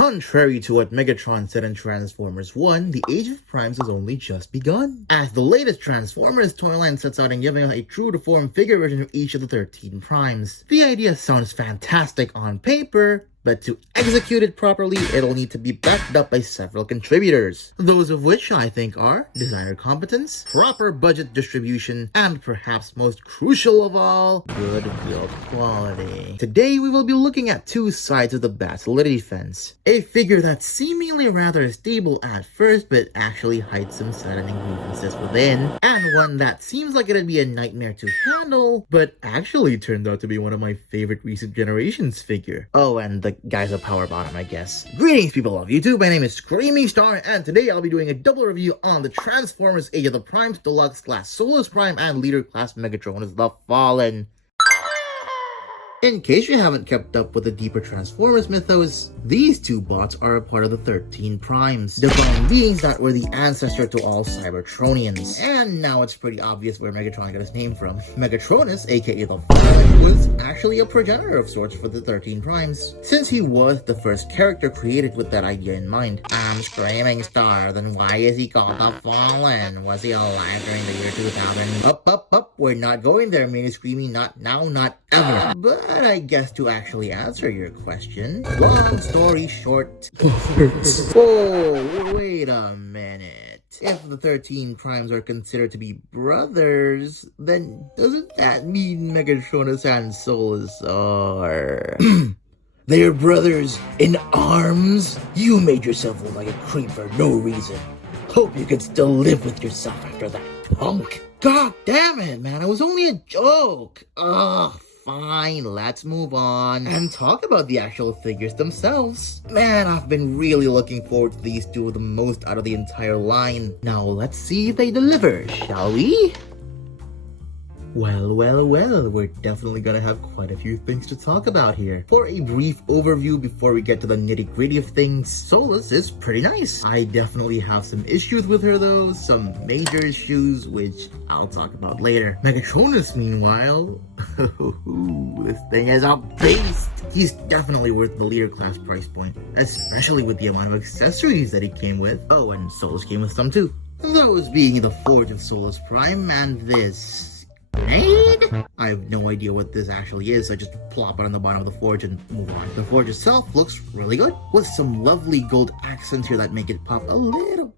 Contrary to what Megatron said in Transformers 1, the Age of Primes has only just begun. As the latest Transformers toy line sets out in giving us a true-to-form figure version of each of the 13 Primes. The idea sounds fantastic on paper, but to execute it properly, it'll need to be backed up by several contributors. Those of which I think are designer competence, proper budget distribution, and perhaps most crucial of all, good build quality. Today we will be looking at two sides of the bat solidity fence. A figure that's seemingly rather stable at first, but actually hides some saddening grievances within, and one that seems like it'd be a nightmare to handle, but actually turned out to be one of my favorite recent generations figure. Oh, and the guy's a power bottom, I guess. Greetings, people of YouTube. My name is Screaming Star, and today I'll be doing a double review on the Transformers Age of the Primes Deluxe Class Solus Prime and Leader Class Megatronus The Fallen. In case you haven't kept up with the deeper Transformers mythos, these two bots are a part of the 13 Primes, divine beings that were the ancestor to all Cybertronians. And now it's pretty obvious where Megatron got his name from. Megatronus, aka the Fallen, was actually a progenitor of sorts for the 13 Primes, since he was the first character created with that idea in mind. I'm Screaming Star, then why is he called the Fallen? Was he alive during the year 2000? Up, we're not going there, Mini Screamy, not now, not ever. But I guess to actually answer your question, long story short, oh, wait a minute. If the 13 Primes are considered to be brothers, then doesn't that mean Megatronus and Solus are... They're brothers in arms? You made yourself look like a creep for no reason. Hope you can still live with yourself after that, punk. God damn it, man, it was only a joke. Ugh. Fine, let's move on and talk about the actual figures themselves. Man, I've been really looking forward to these two the most out of the entire line. Now let's see if they deliver, shall we? Well, we're definitely gonna have quite a few things to talk about here. For a brief overview before we get to the nitty-gritty of things, Solus is pretty nice. I definitely have some issues with her though, some major issues, which I'll talk about later. Megatronus, meanwhile, this thing is a beast! He's definitely worth the leader class price point, especially with the amount of accessories that he came with. Oh, and Solus came with some too. Those being the Forge of Solus Prime and this... grenade? I have no idea what this actually is, so I just plop it on the bottom of the forge and move on. The forge itself looks really good, with some lovely gold accents here that make it pop a little...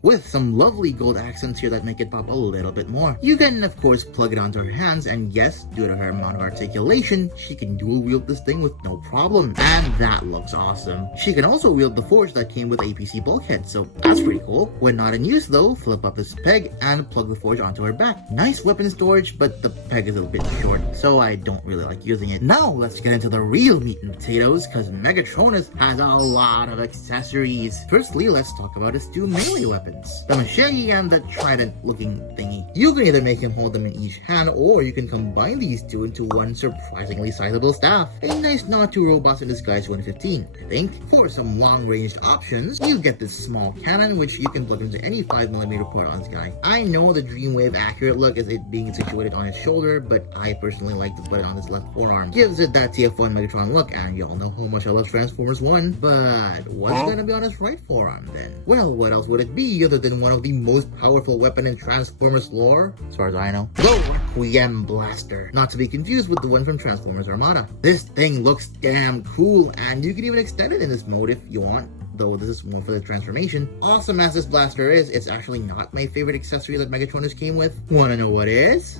With some lovely gold accents here that make it pop a little bit more. You can of course plug it onto her hands, and yes, due to her amount of articulation, she can dual wield this thing with no problem. And that looks awesome. She can also wield the forge that came with APC bulkhead, so that's pretty cool. When not in use though, flip up this peg and plug the forge onto her back. Nice weapon storage, but the peg is a bit short, so I don't really like using it. Now let's get into the real meat and potatoes, cause Megatronus has a lot of accessories. Firstly, let's talk about his two melee weapons. The machete and the trident looking thingy. You can either make him hold them in each hand, or you can combine these two into one surprisingly sizable staff. A nice nod to Robots in Disguise 2015, I think. For some long-ranged options, you get this small cannon, which you can plug into any 5mm port on this guy. I know the Dreamwave accurate look is it being situated on his shoulder, but I personally like to put it on his left forearm. Gives it that TF1 Megatron look, and y'all know how much I love Transformers 1, but what's gonna be on his right forearm then? Well, what else would it be other than one of the most powerful weapon in Transformers lore, as far as I know? The Requiem Blaster. Not to be confused with the one from Transformers Armada. This thing looks damn cool, and you can even extend it in this mode if you want, though this is more for the transformation. Awesome as this blaster is, it's actually not my favorite accessory that Megatronus came with. Wanna know what is?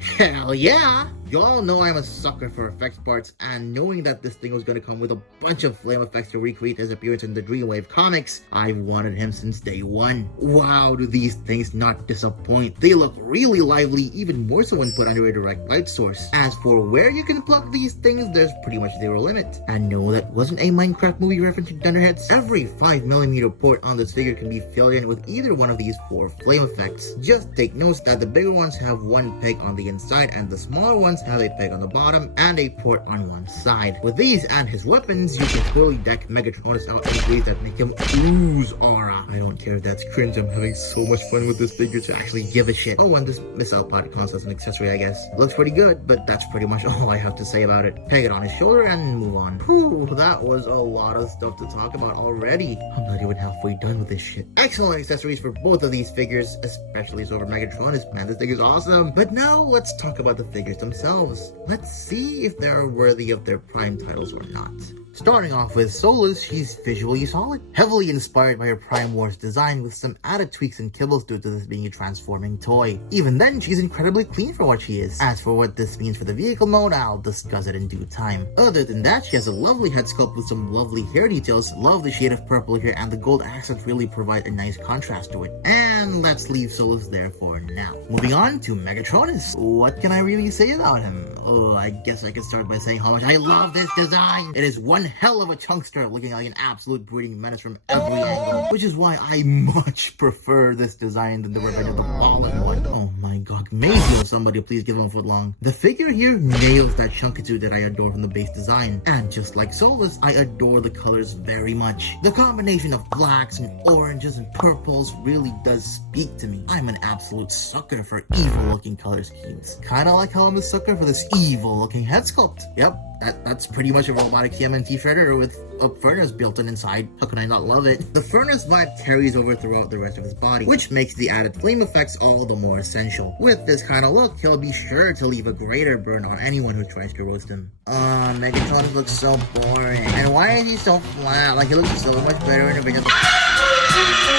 Hell yeah! Y'all know I'm a sucker for effects parts, and knowing that this thing was going to come with a bunch of flame effects to recreate his appearance in the Dreamwave comics, I've wanted him since day one. Wow, do these things not disappoint. They look really lively, even more so when put under a direct light source. As for where you can plug these things, there's pretty much zero limit. And no, that wasn't a Minecraft movie reference to Dunderheads. Every 5mm port on this figure can be filled in with either one of these 4 flame effects. Just take note that the bigger ones have one peg on the inside, and the smaller ones ones have a peg on the bottom and a port on one side. With these and his weapons, you can totally deck Megatronus out in ways that make him ooze aura. I don't care if that's cringe, I'm having so much fun with this figure to actually give a shit. Oh, and this missile pod counts as an accessory, I guess. Looks pretty good, but that's pretty much all I have to say about it. Peg it on his shoulder and move on. Whew, that was a lot of stuff to talk about already. I'm not even halfway done with this shit. Excellent accessories for both of these figures, especially over Megatronus. Man, this thing is awesome. But now let's talk about the figures themselves. Let's see if they're worthy of their prime titles or not. Starting off with Solus, she's visually solid, heavily inspired by her Prime Wars design with some added tweaks and kibbles due to this being a transforming toy. Even then, she's incredibly clean for what she is. As for what this means for the vehicle mode, I'll discuss it in due time. Other than that, she has a lovely head sculpt with some lovely hair details, love the shade of purple here, and the gold accents really provide a nice contrast to it. And let's leave Solus there for now. Moving on to Megatronus. What can I really say about him? Oh, I guess I could start by saying how much I love this design. It is one hell of a chunkster looking like an absolute breeding menace from every angle, which is why I much prefer this design than the Revenge of the Fallen one. Oh my god, maybe somebody please give him a foot long. The figure here nails that chunkitude that I adore from the base design, and just like Solus, I adore the colors very much. The combination of blacks and oranges and purples really does speak to me. I'm an absolute sucker for evil looking color schemes. Kinda like how I'm a sucker for this evil looking head sculpt. Yep, that's pretty much a robotic TMNT shredder with a furnace built in inside. How can I not love it? The furnace vibe carries over throughout the rest of his body, which makes the added flame effects all the more essential. With this kind of look, he'll be sure to leave a greater burn on anyone who tries to roast him. Megatronus looks so boring. And why is he so flat? Like, he looks so much better in a video.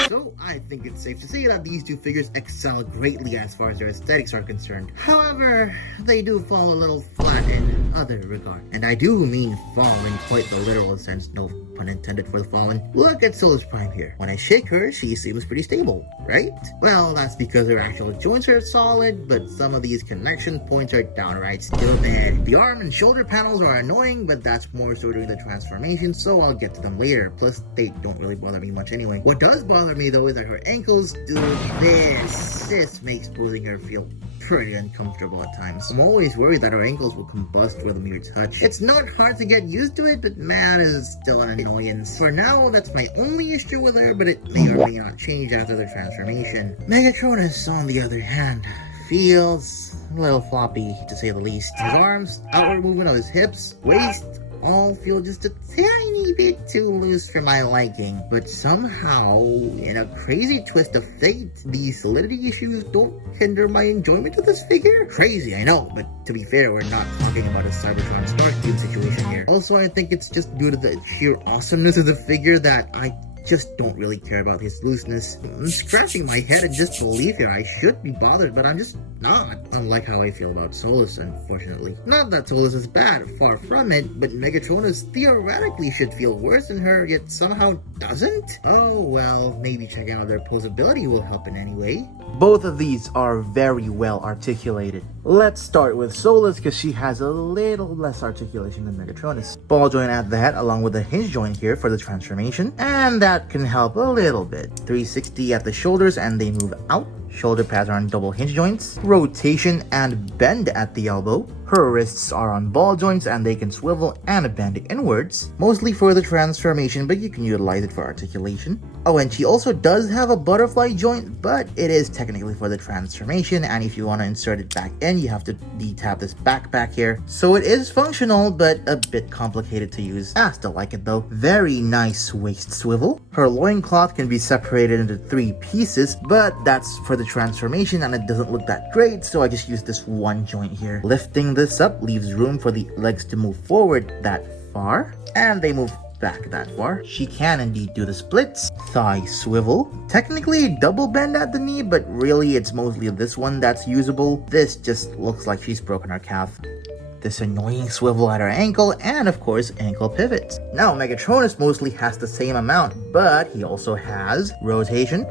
So, I think it's safe to say that these two figures excel greatly as far as their aesthetics are concerned. However, they do fall a little flat in other regard. And I do mean fall in quite the literal sense, no pun intended for the fallen. Look at Solus Prime here. When I shake her, she seems pretty stable, right? Well, that's because her actual joints are solid, but some of these connection points are downright stupid. The arm and shoulder panels are annoying, but that's more so during the transformation, so I'll get to them later. Plus, they don't really bother me much anyway. What does bother me though is that her ankles do this. This makes posing her feel pretty uncomfortable at times. I'm always worried that her ankles will combust with a mere touch. It's not hard to get used to it, but man, it is still an annoyance. For now, that's my only issue with her, but it may or may not change after the transformation. Megatronus, on the other hand, feels a little floppy, to say the least. His arms, outward movement of his hips, waist, all feel just a tiny bit too loose for my liking. But somehow, in a crazy twist of fate, these solidity issues don't hinder my enjoyment of this figure. Crazy, I know, but to be fair, we're not talking about a Cybertron Starcube situation here. Also, I think it's just due to the sheer awesomeness of the figure that I just don't really care about his looseness. I'm scratching my head in disbelief here. I should be bothered, but I'm just not. Unlike how I feel about Solus, unfortunately. Not that Solus is bad, far from it, but Megatronus theoretically should feel worse than her, yet somehow doesn't? Oh well, maybe checking out their posability will help in any way. Both of these are very well articulated. Let's start with Solus because she has a little less articulation than Megatronus. Ball joint at the head along with a hinge joint here for the transformation, and that can help a little bit. 360 at the shoulders and they move out. Shoulder pads are on double hinge joints. Rotation and bend at the elbow. Her wrists are on ball joints and they can swivel and bend inwards, mostly for the transformation, but you can utilize it for articulation. Oh, and she also does have a butterfly joint, but it is technically for the transformation, and if you want to insert it back in, you have to detap this backpack here. So it is functional, but a bit complicated to use. I still like it though. Very nice waist swivel. Her loincloth can be separated into 3 pieces, but that's for the transformation and it doesn't look that great, so I just use this one joint here. Lifting this up leaves room for the legs to move forward that far, and they move back that far. She can indeed do the splits. Thigh swivel. Technically a double bend at the knee, but really it's mostly this one that's usable. This just looks like she's broken her calf. This annoying swivel at her ankle, and of course ankle pivots. Now Megatronus mostly has the same amount, but he also has rotation,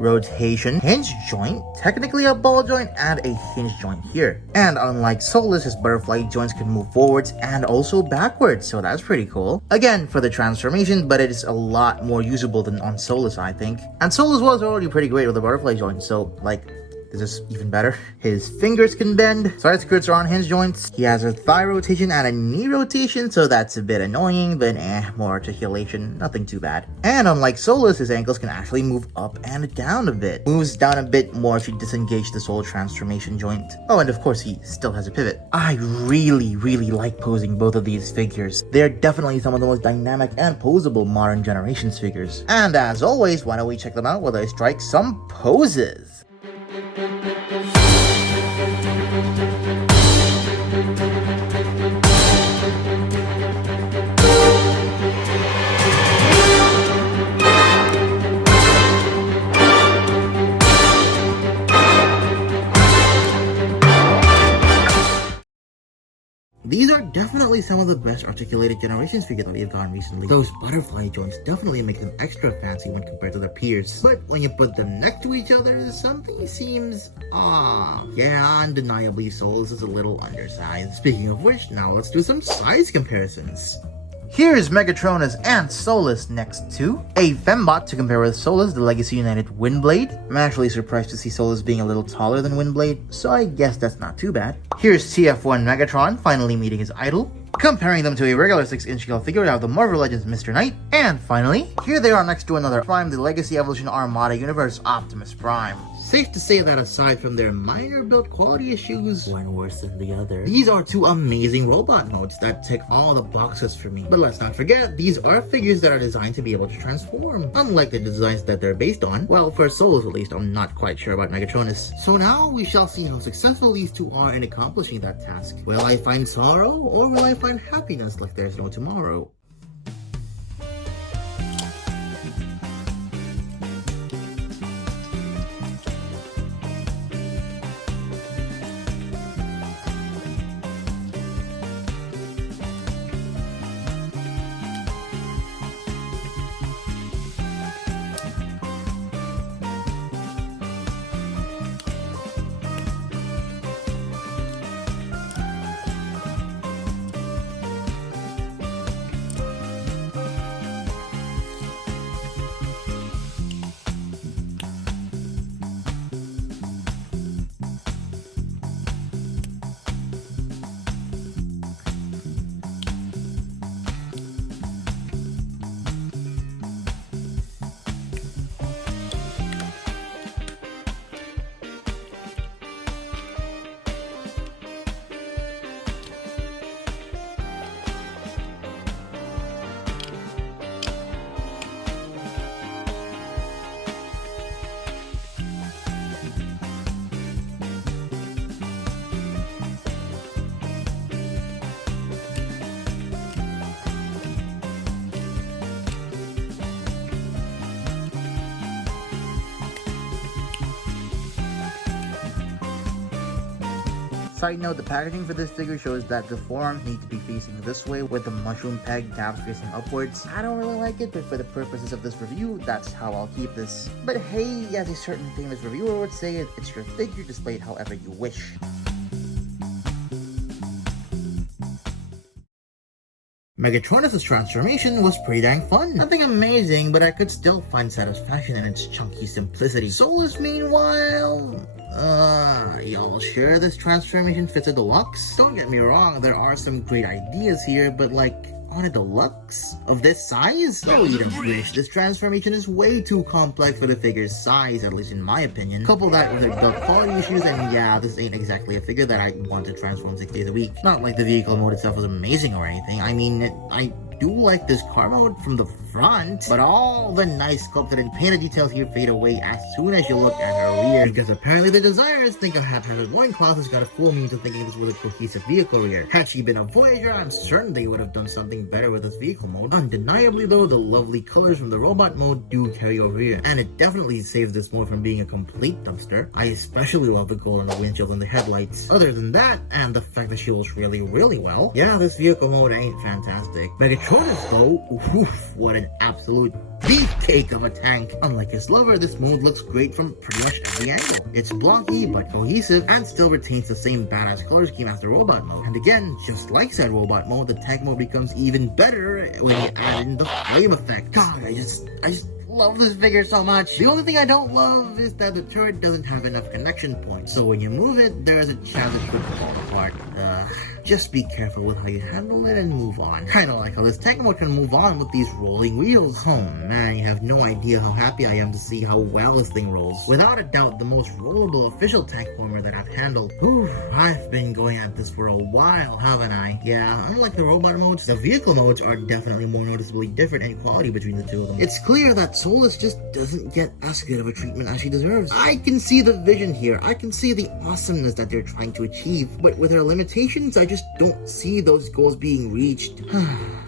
hinge joint, technically a ball joint, and a hinge joint here. And unlike Solus, his butterfly joints can move forwards and also backwards, so that's pretty cool. Again, for the transformation, but it is a lot more usable than on Solus, I think. And Solus was already pretty great with the butterfly joint, so like, this is even better. His fingers can bend. Side skirts are on hinge joints. He has a thigh rotation and a knee rotation, so that's a bit annoying, but more articulation, nothing too bad. And unlike Solus, his ankles can actually move up and down a bit. Moves down a bit more if you disengage the soul transformation joint. Oh, and of course he still has a pivot. I really like posing both of these figures. They're definitely some of the most dynamic and posable modern generations figures. And as always, why don't we check them out while I strike some poses. These are definitely some of the best articulated generations figures that we've gotten recently. Those butterfly joints definitely make them extra fancy when compared to their peers. But when you put them next to each other, something seems off. Yeah, undeniably Solus is a little undersized. Speaking of which, now let's do some size comparisons. Here's Megatronus and Solus next to a Fembot to compare with Solus, the Legacy United Windblade. I'm actually surprised to see Solus being a little taller than Windblade, so I guess that's not too bad. Here's TF1 Megatron finally meeting his idol. Comparing them to a regular 6-inch scale figure, we have the Marvel Legends Mr. Knight. And finally, here they are next to another Prime, the Legacy Evolution Armada Universe Optimus Prime. Safe to say that aside from their minor build quality issues, one worse than the other, these are two amazing robot modes that tick all the boxes for me. But let's not forget, these are figures that are designed to be able to transform, unlike the designs that they're based on. Well, for Solus at least, I'm not quite sure about Megatronus. So now we shall see how successful these two are in accomplishing that task. Will I find sorrow, or will I find happiness like there's no tomorrow? Side note, the packaging for this figure shows that the forearms need to be facing this way with the mushroom peg tabs facing upwards. I don't really like it, but for the purposes of this review, that's how I'll keep this. But hey, as a certain famous reviewer would say, it's your figure, display it however you wish. Megatronus' transformation was pretty dang fun. Nothing amazing, but I could still find satisfaction in its chunky simplicity. Solus, meanwhile... y'all sure this transformation fits a deluxe? Don't get me wrong, there are some great ideas here, but like, on a deluxe of this size? Oh, you don't wish. This transformation is way too complex for the figure's size, at least in my opinion. Couple that with their build quality issues, and yeah, this ain't exactly a figure that I want to transform 6 days a week. Not like the vehicle mode itself was amazing or anything. I mean, I do like this car mode from the front, but all the nice sculpted and painted details here fade away as soon as you look at her rear, because apparently the designers think a haphazard loincloth has got to fool me into thinking this was a cohesive vehicle rear. Had she been a Voyager, I'm certain they would have done something better with this vehicle mode. Undeniably though, the lovely colors from the robot mode do carry over here, and it definitely saves this mode from being a complete dumpster. I especially love the gold on the windshield and the headlights. Other than that, and the fact that she looks really well, yeah, this vehicle mode ain't fantastic. Megatronus though, oof, what an absolute beefcake of a tank. Unlike his lover, this mode looks great from pretty much every angle. It's blocky but cohesive and still retains the same badass color scheme as the robot mode. And again, just like said robot mode, the tank mode becomes even better when you add in the flame effect. God, I just love this figure so much. The only thing I don't love is that the turret doesn't have enough connection points. So when you move it, there's a chance it could fall apart. Just be careful with how you handle it and move on. Kinda like how this tank mode can move on with these rolling wheels. Oh man, you have no idea how happy I am to see how well this thing rolls. Without a doubt, the most rollable official tank former that I've handled. Ooh, I've been going at this for a while, haven't I? Yeah, unlike the robot modes, the vehicle modes are definitely more noticeably different in quality between the two of them. It's clear that SOLUS just doesn't get as good of a treatment as she deserves. I can see the vision here. I can see the awesomeness that they're trying to achieve, but with her limitations, I just don't see those goals being reached.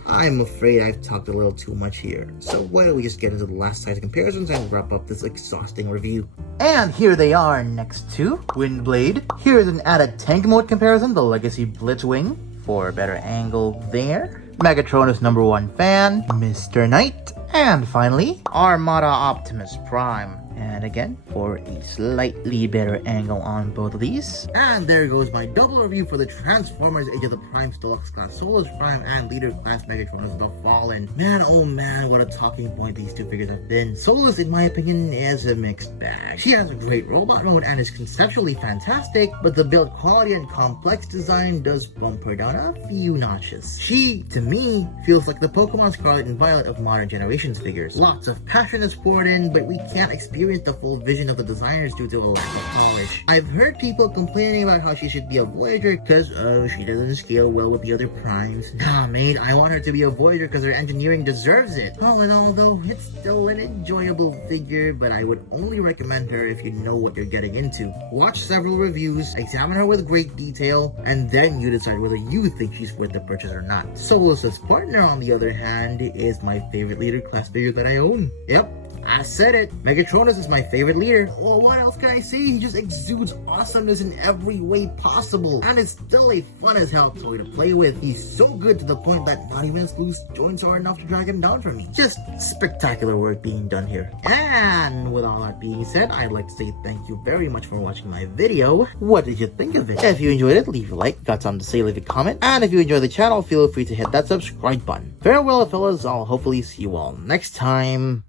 I'm afraid I've talked a little too much here. So why don't we just get into the last size comparisons and wrap up this exhausting review. And here they are next to Windblade. Here's an added tank mode comparison, the Legacy Blitzwing, for a better angle there. Megatronus #1 fan, Mr. Knight. And finally, Armada Optimus Prime. And again, for a slightly better angle on both of these. And there goes my double review for the Transformers Age of the Primes Deluxe Class SOLUS Prime and Leader Class Megatronus The Fallen. Man, oh man, what a talking point these two figures have been. SOLUS, in my opinion, is a mixed bag. She has a great robot mode and is conceptually fantastic, but the build quality and complex design does bump her down a few notches. She, to me, feels like the Pokemon Scarlet and Violet of modern generations figures. Lots of passion is poured in, but we can't experience the full vision of the designers due to a lack of polish. I've heard people complaining about how she should be a Voyager because, oh, she doesn't scale well with the other primes. Nah, mate, I want her to be a Voyager because her engineering deserves it. All in all, though, it's still an enjoyable figure, but I would only recommend her if you know what you're getting into. Watch several reviews, examine her with great detail, and then you decide whether you think she's worth the purchase or not. SOLUS's partner, on the other hand, is my favorite leader class figure that I own. Yep, I said it. Megatronus is my favorite leader. Well, what else can I say? He just exudes awesomeness in every way possible. And it's still a fun as hell toy to play with. He's so good to the point that not even his loose joints are enough to drag him down for me. Just spectacular work being done here. And with all that being said, I'd like to say thank you very much for watching my video. What did you think of it? If you enjoyed it, leave a like. Got something to say, leave a comment. And if you enjoy the channel, feel free to hit that subscribe button. Farewell, fellas. I'll hopefully see you all next time.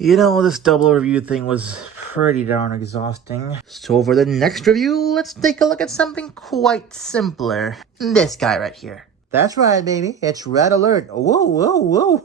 You know, this double review thing was pretty darn exhausting. So for the next review, let's take a look at something quite simpler. This guy right here. That's right, baby. It's Red Alert. Whoa, whoa, whoa.